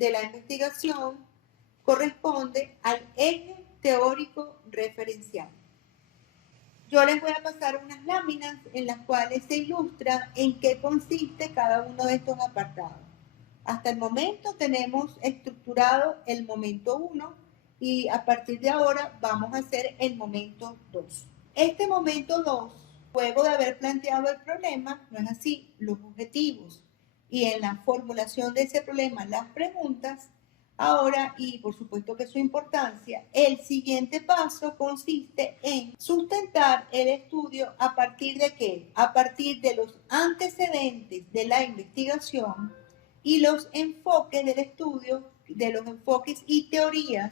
de la investigación corresponde al eje teórico referencial. Yo les voy a pasar unas láminas en las cuales se ilustra en qué consiste cada uno de estos apartados. Hasta el momento tenemos estructurado el momento 1 y a partir de ahora vamos a hacer el momento 2. Este momento 2, luego de haber planteado el problema, no es así, los objetivos y en la formulación de ese problema las preguntas, ahora, y por supuesto que su importancia, el siguiente paso consiste en sustentar el estudio a partir de ¿qué? A partir de los antecedentes de la investigación y los enfoques del estudio, de los enfoques y teorías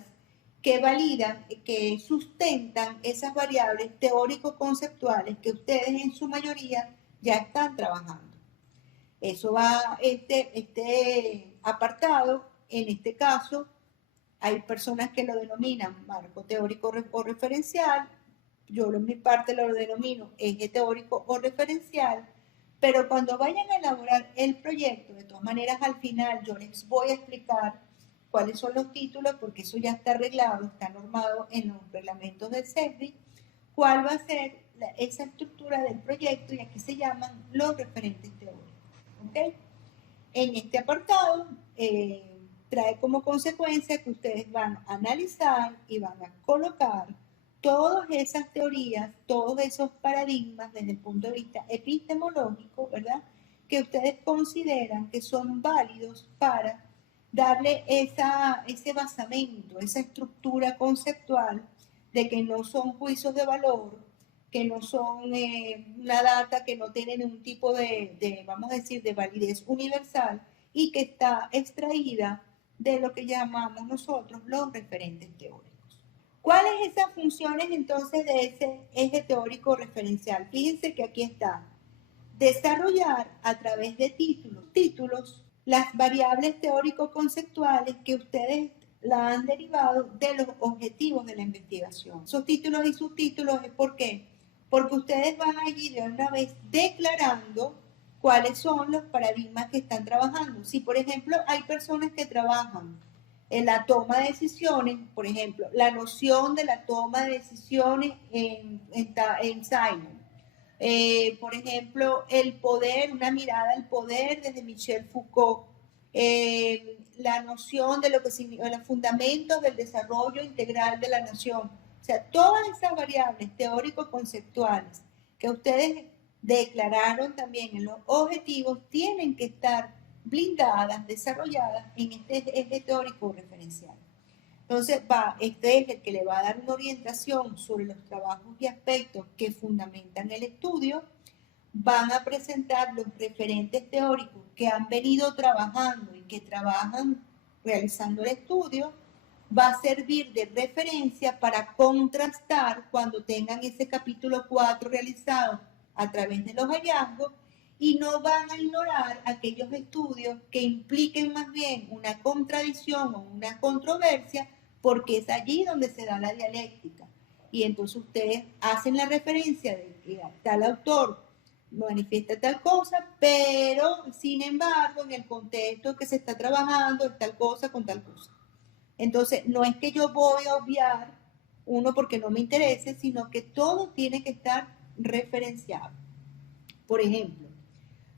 que validan, que sustentan esas variables teórico-conceptuales que ustedes en su mayoría ya están trabajando. Eso va, este apartado, en este caso, hay personas que lo denominan marco teórico o referencial, yo en mi parte lo denomino eje teórico o referencial, pero cuando vayan a elaborar el proyecto, de todas maneras al final yo les voy a explicar cuáles son los títulos, porque eso ya está arreglado, está normado en los reglamentos del CESBI, cuál va a ser esa estructura del proyecto, y aquí se llaman los referentes teóricos. ¿Okay? En este apartado trae como consecuencia que ustedes van a analizar y van a colocar todas esas teorías, todos esos paradigmas desde el punto de vista epistemológico, ¿verdad? Que ustedes consideran que son válidos para darle ese basamento, esa estructura conceptual de que no son juicios de valor, que no son una data que no tienen un tipo de, vamos a decir, de validez universal y que está extraída de lo que llamamos nosotros los referentes teóricos. ¿Cuáles son esas funciones entonces de ese eje teórico referencial? Fíjense que aquí está. Desarrollar a través de títulos las variables teórico-conceptuales que ustedes la han derivado de los objetivos de la investigación. Esos títulos y subtítulos es ¿por qué? Porque ustedes van allí de una vez declarando cuáles son los paradigmas que están trabajando. Si, por ejemplo, hay personas que trabajan en la toma de decisiones, por ejemplo, la noción de la toma de decisiones en Simon. Por ejemplo, el poder, una mirada al poder desde Michel Foucault, la noción de lo que significa los fundamentos del desarrollo integral de la nación. O sea, todas esas variables teórico-conceptuales que ustedes declararon también en los objetivos tienen que estar blindadas, desarrolladas en este eje teórico referencial. Entonces, este es el que le va a dar una orientación sobre los trabajos y aspectos que fundamentan el estudio. Van a presentar los referentes teóricos que han venido trabajando y que trabajan realizando el estudio. Va a servir de referencia para contrastar cuando tengan ese capítulo 4 realizado a través de los hallazgos, y no van a ignorar aquellos estudios que impliquen más bien una contradicción o una controversia, porque es allí donde se da la dialéctica. Y entonces ustedes hacen la referencia de que tal autor manifiesta tal cosa, pero sin embargo en el contexto que se está trabajando es tal cosa con tal cosa. Entonces no es que yo voy a obviar uno porque no me interese, sino que todo tiene que estar referenciado. Por ejemplo,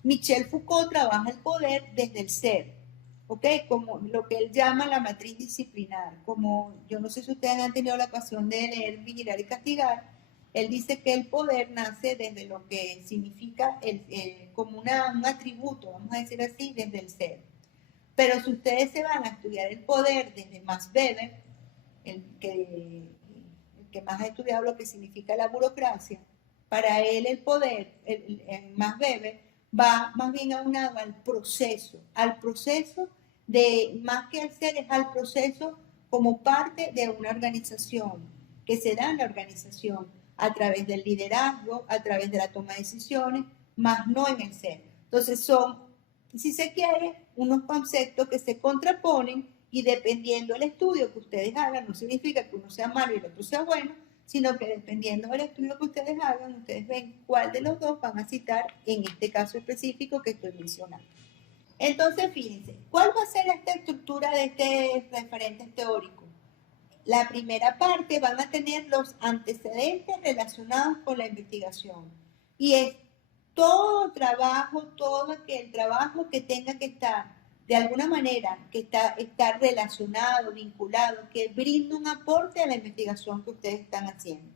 Michel Foucault trabaja el poder desde el ser, ¿ok? Como lo que él llama la matriz disciplinar. Como yo no sé si ustedes han tenido la ocasión de leer Vigilar y Castigar, él dice que el poder nace desde lo que significa como un atributo, vamos a decir así, desde el ser. Pero si ustedes se van a estudiar el poder desde Max Weber, el que más ha estudiado lo que significa la burocracia, para él el poder, Max Weber, va más bien aunado al proceso de, más que al ser, es al proceso como parte de una organización, que se da en la organización a través del liderazgo, a través de la toma de decisiones, más no en el ser. Entonces son, si se quiere, unos conceptos que se contraponen, y dependiendo del estudio que ustedes hagan, no significa que uno sea malo y el otro sea bueno, sino que dependiendo del estudio que ustedes hagan, ustedes ven cuál de los dos van a citar en este caso específico que estoy mencionando. Entonces, fíjense, ¿cuál va a ser esta estructura de este referente teórico? La primera parte van a tener los antecedentes relacionados con la investigación. Y es todo trabajo, todo aquel trabajo que tenga que estar de alguna manera, que está relacionado, vinculado, que brinda un aporte a la investigación que ustedes están haciendo.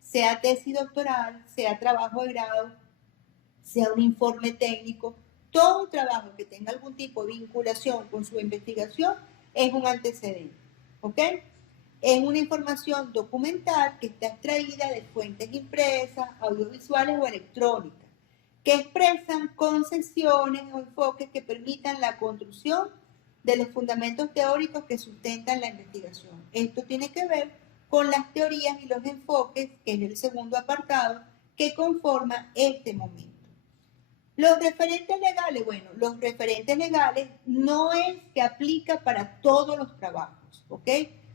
Sea tesis doctoral, sea trabajo de grado, sea un informe técnico, todo trabajo que tenga algún tipo de vinculación con su investigación es un antecedente, ¿ok? Es una información documental que está extraída de fuentes impresas, audiovisuales o electrónicas, que expresan concepciones o enfoques que permitan la construcción de los fundamentos teóricos que sustentan la investigación. Esto tiene que ver con las teorías y los enfoques, que es el segundo apartado, que conforma este momento. Los referentes legales, bueno, los referentes legales no es que aplica para todos los trabajos, ¿ok?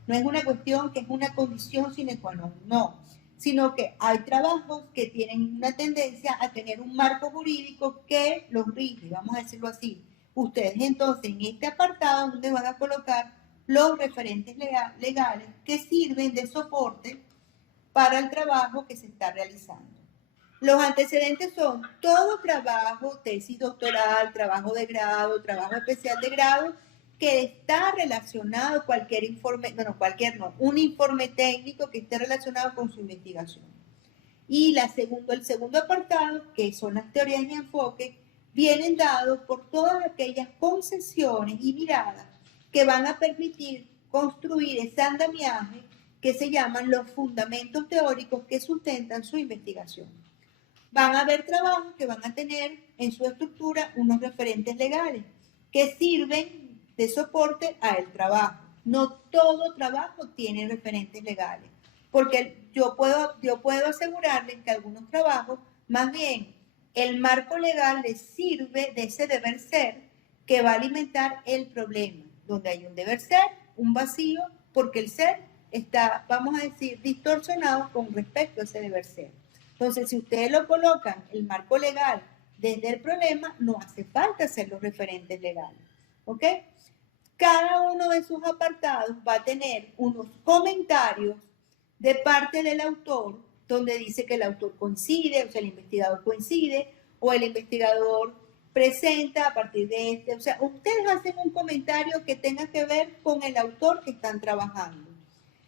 No es una cuestión que es una condición sine qua non, no, sino que hay trabajos que tienen una tendencia a tener un marco jurídico que los rige, vamos a decirlo así. Ustedes entonces en este apartado donde van a colocar los referentes legales que sirven de soporte para el trabajo que se está realizando. Los antecedentes son todo trabajo, tesis doctoral, trabajo de grado, trabajo especial de grado, que está relacionado cualquier informe, bueno, cualquier no, un informe técnico que esté relacionado con su investigación. Y el segundo apartado, que son las teorías y enfoques, vienen dados por todas aquellas concesiones y miradas que van a permitir construir ese andamiaje que se llaman los fundamentos teóricos que sustentan su investigación. Van a haber trabajos que van a tener en su estructura unos referentes legales que sirven de soporte a el trabajo. No todo trabajo tiene referentes legales, porque yo puedo asegurarles que algunos trabajos, más bien, el marco legal les sirve de ese deber ser que va a alimentar el problema, donde hay un deber ser, un vacío, porque el ser está, vamos a decir, distorsionado con respecto a ese deber ser. Entonces, si ustedes lo colocan, el marco legal, desde el problema, no hace falta hacer los referentes legales, ¿ok? Cada uno de sus apartados va a tener unos comentarios de parte del autor, donde dice que el autor coincide, o sea, el investigador coincide, o el investigador presenta a partir de este, o sea, ustedes hacen un comentario que tenga que ver con el autor que están trabajando.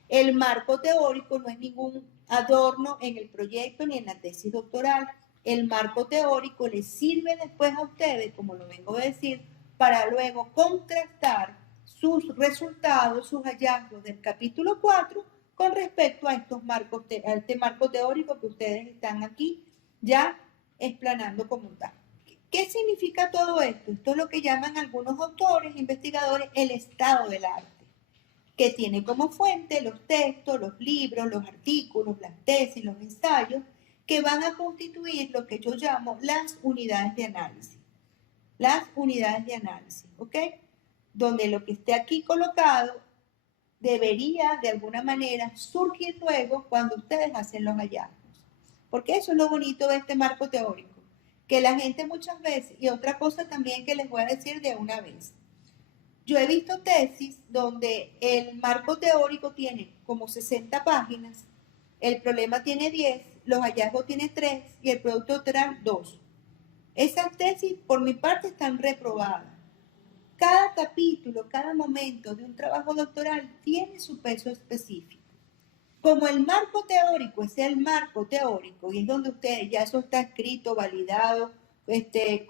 El marco teórico no es ningún adorno en el proyecto ni en la tesis doctoral. El marco teórico les sirve después a ustedes, como lo vengo a decir, para luego contrastar sus resultados, sus hallazgos del capítulo 4 con respecto a estos marcos, a este marco teórico que ustedes están aquí ya explanando como tal. ¿Qué significa todo esto? Esto es lo que llaman algunos autores, investigadores, el estado del arte, que tiene como fuente los textos, los libros, los artículos, las tesis, los ensayos, que van a constituir lo que yo llamo las unidades de análisis. Las unidades de análisis, ¿ok? Donde lo que esté aquí colocado debería de alguna manera surgir luego cuando ustedes hacen los hallazgos. Porque eso es lo bonito de este marco teórico, que la gente muchas veces, y otra cosa también que les voy a decir de una vez, yo he visto tesis donde el marco teórico tiene como 60 páginas, el problema tiene 10, los hallazgos tiene 3 y el producto doctoral 2. Esas tesis, por mi parte, están reprobadas. Cada capítulo, cada momento de un trabajo doctoral tiene su peso específico. Como el marco teórico es el marco teórico y es donde ustedes, ya eso está escrito, validado,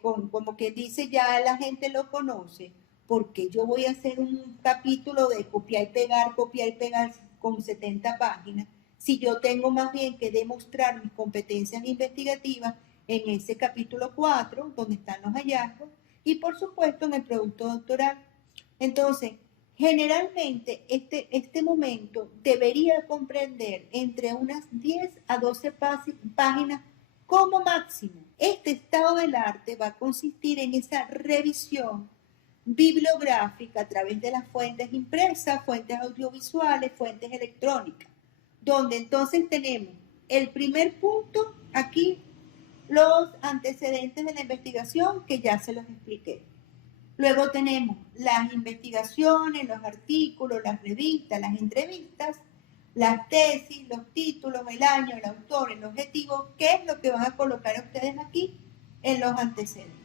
como que dice ya la gente lo conoce, porque yo voy a hacer un capítulo de copiar y pegar con 70 páginas, si yo tengo más bien que demostrar mis competencias investigativas en ese capítulo 4, donde están los hallazgos, y por supuesto en el producto doctoral. Entonces, generalmente este momento debería comprender entre unas 10 a 12 páginas como máximo. Este estado del arte va a consistir en esa revisión bibliográfica a través de las fuentes impresas, fuentes audiovisuales, fuentes electrónicas, donde entonces tenemos el primer punto aquí, los antecedentes de la investigación que ya se los expliqué. Luego tenemos las investigaciones, los artículos, las revistas, las entrevistas, las tesis, los títulos, el año, el autor, el objetivo, qué es lo que van a colocar ustedes aquí en los antecedentes.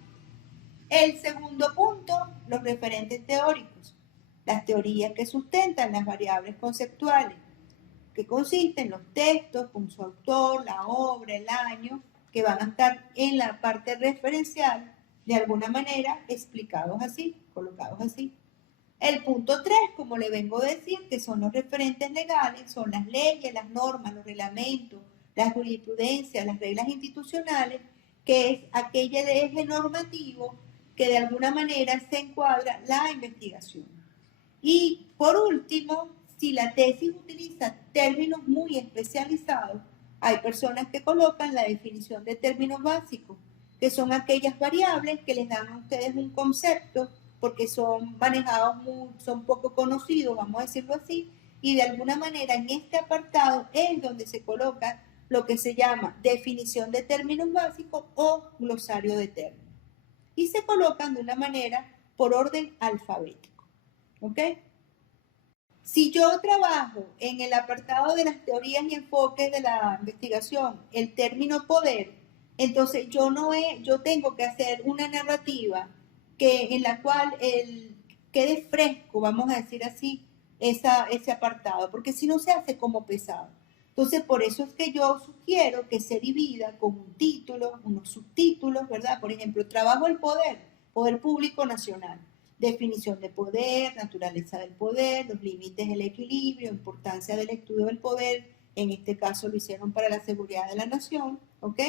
El segundo punto, los referentes teóricos, las teorías que sustentan las variables conceptuales, que consisten en los textos con su autor, la obra, el año, que van a estar en la parte referencial, de alguna manera explicados así, colocados así. El punto 3, como le vengo a decir, que son los referentes legales, son las leyes, las normas, los reglamentos, las jurisprudencias, las reglas institucionales, que es aquel eje normativo que de alguna manera se encuadra la investigación. Y por último, si la tesis utiliza términos muy especializados, hay personas que colocan la definición de términos básicos, que son aquellas variables que les dan a ustedes un concepto, porque son manejados, son poco conocidos, vamos a decirlo así, y de alguna manera en este apartado es donde se coloca lo que se llama definición de términos básicos o glosario de términos. Y se colocan de una manera por orden alfabético. ¿Ok? Si yo trabajo en el apartado de las teorías y enfoques de la investigación, el término poder, entonces yo tengo que hacer una narrativa en la cual quede fresco, vamos a decir así, ese apartado, porque si no se hace como pesado. Entonces, por eso es que yo sugiero que se divida con un título, unos subtítulos, ¿verdad? Por ejemplo, trabajo el poder público nacional. Definición de poder, naturaleza del poder, los límites del equilibrio, importancia del estudio del poder, en este caso lo hicieron para la seguridad de la nación, ¿ok?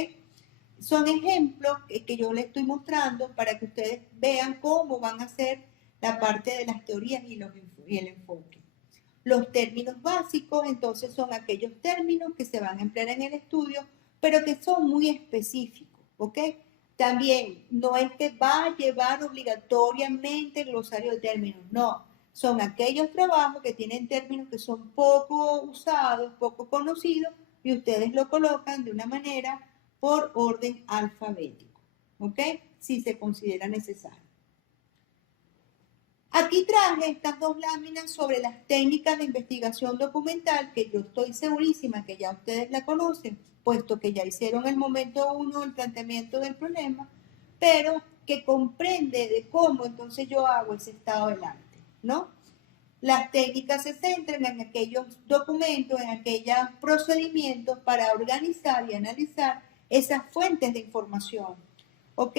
Son ejemplos que yo les estoy mostrando para que ustedes vean cómo van a hacer la parte de las teorías y el enfoque. Los términos básicos, entonces, son aquellos términos que se van a emplear en el estudio, pero que son muy específicos, ¿ok? También no es que va a llevar obligatoriamente el glosario de términos, no. Son aquellos trabajos que tienen términos que son poco usados, poco conocidos, y ustedes lo colocan de una manera por orden alfabético, ¿ok? Si se considera necesario. Aquí traje estas dos láminas sobre las técnicas de investigación documental, que yo estoy segurísima que ya ustedes la conocen, puesto que ya hicieron el momento 1 el planteamiento del problema, pero que comprende de cómo entonces yo hago ese estado del arte, ¿no? Las técnicas se centran en aquellos documentos, en aquellos procedimientos para organizar y analizar esas fuentes de información, ¿ok?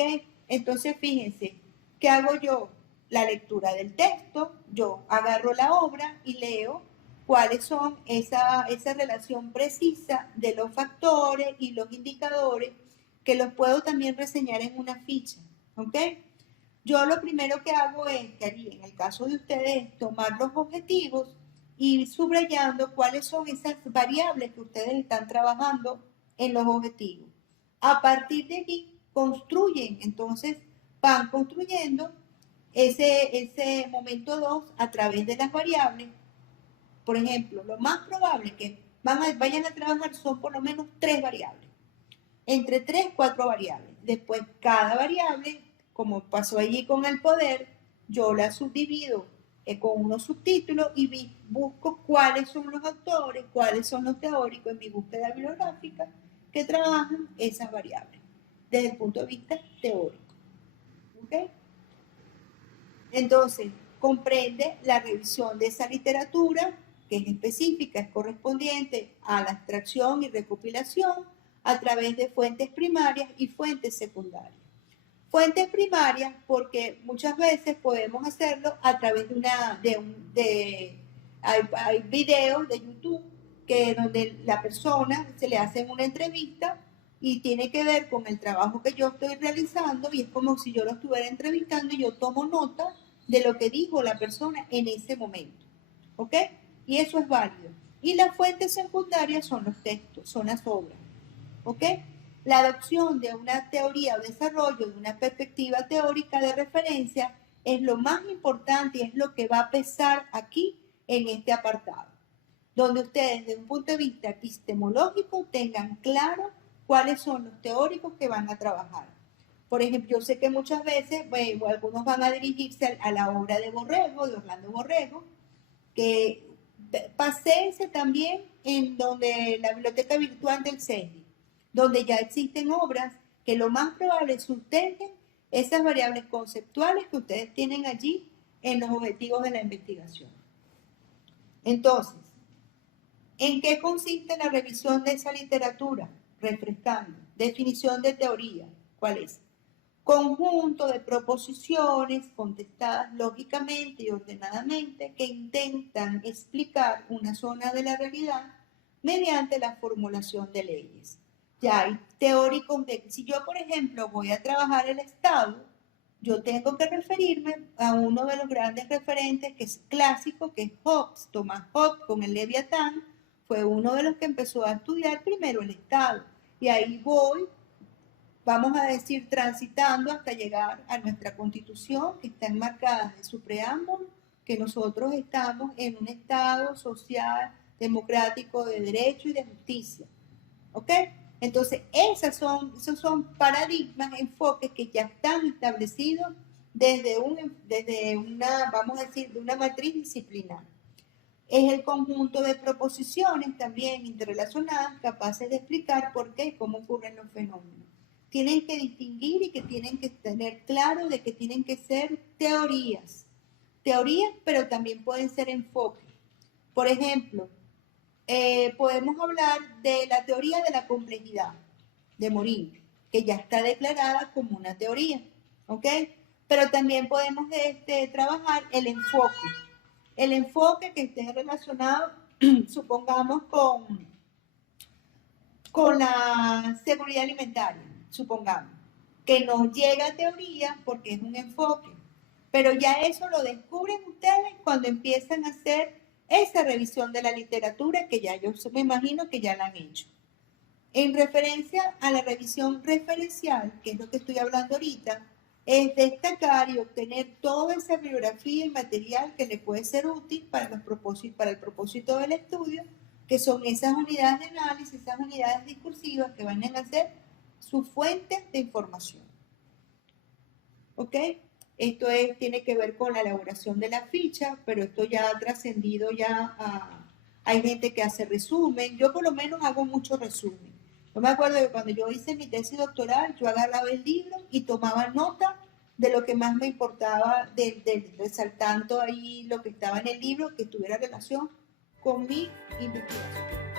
Entonces, fíjense, ¿qué hago yo? La lectura del texto, yo agarro la obra y leo cuáles son esa relación precisa de los factores y los indicadores que los puedo también reseñar en una ficha, ¿ok? Yo lo primero que hago es, que allí en el caso de ustedes, tomar los objetivos y ir subrayando cuáles son esas variables que ustedes están trabajando en los objetivos. A partir de allí, construyen, entonces van construyendo ese momento 2 a través de las variables. Por ejemplo, lo más probable que vayan a trabajar son por lo menos 3 variables. Entre 3, 4 variables. Después, cada variable, como pasó allí con el poder, yo la subdivido con unos subtítulos y busco cuáles son los autores, cuáles son los teóricos en mi búsqueda bibliográfica que trabajan esas variables desde el punto de vista teórico. ¿Ok? Entonces, comprende la revisión de esa literatura, que es específica, es correspondiente a la extracción y recopilación a través de fuentes primarias y fuentes secundarias. Fuentes primarias porque muchas veces podemos hacerlo a través hay videos de YouTube donde la persona se le hace una entrevista y tiene que ver con el trabajo que yo estoy realizando y es como si yo lo estuviera entrevistando y yo tomo nota de lo que dijo la persona en ese momento, ¿ok? Y eso es válido. Y las fuentes secundarias son los textos, son las obras, ¿ok? La adopción de una teoría o desarrollo de una perspectiva teórica de referencia es lo más importante y es lo que va a pesar aquí en este apartado, donde ustedes desde un punto de vista epistemológico tengan claro cuáles son los teóricos que van a trabajar. Por ejemplo, yo sé que muchas veces, bueno, algunos van a dirigirse a la obra de Borrego, de Orlando Borrego, que paséense también en donde la biblioteca virtual del CESDI, donde ya existen obras que lo más probable sustenten esas variables conceptuales que ustedes tienen allí en los objetivos de la investigación. Entonces, ¿en qué consiste la revisión de esa literatura? Refrescando. Definición de teoría. ¿Cuál es? Conjunto de proposiciones contestadas lógicamente y ordenadamente que intentan explicar una zona de la realidad mediante la formulación de leyes. Ya hay teóricos de, si yo por ejemplo voy a trabajar el Estado, yo tengo que referirme a uno de los grandes referentes que es clásico, que es Hobbes. Thomas Hobbes con el Leviatán fue uno de los que empezó a estudiar primero el Estado. Y ahí voy, vamos a decir, transitando hasta llegar a nuestra Constitución, que está enmarcada en su preámbulo, que nosotros estamos en un Estado social, democrático, de derecho y de justicia. ¿Ok? Entonces, esos son paradigmas, enfoques que ya están establecidos desde una, vamos a decir, de una matriz disciplinar. Es el conjunto de proposiciones también interrelacionadas capaces de explicar por qué y cómo ocurren los fenómenos. Tienen que distinguir y que tienen que tener claro de que tienen que ser teorías. Teorías, pero también pueden ser enfoques. Por ejemplo, podemos hablar de la teoría de la complejidad de Morin, que ya está declarada como una teoría, ¿ok? Pero también podemos trabajar el enfoque que esté relacionado, supongamos, con la seguridad alimentaria, supongamos, que nos llega a teoría porque es un enfoque, pero ya eso lo descubren ustedes cuando empiezan a hacer esa revisión de la literatura que ya yo me imagino que ya la han hecho. En referencia a la revisión referencial, que es lo que estoy hablando ahorita, es destacar y obtener toda esa bibliografía y material que le puede ser útil para el propósito del estudio, que son esas unidades de análisis, esas unidades discursivas que van a ser sus fuentes de información. ¿Ok? Esto tiene que ver con la elaboración de la ficha, pero esto ya ha trascendido ya a... Hay gente que hace resumen, yo por lo menos hago mucho resumen. Yo me acuerdo que cuando yo hice mi tesis doctoral, yo agarraba el libro y tomaba nota de lo que más me importaba, resaltando ahí lo que estaba en el libro, que tuviera relación con mi investigación.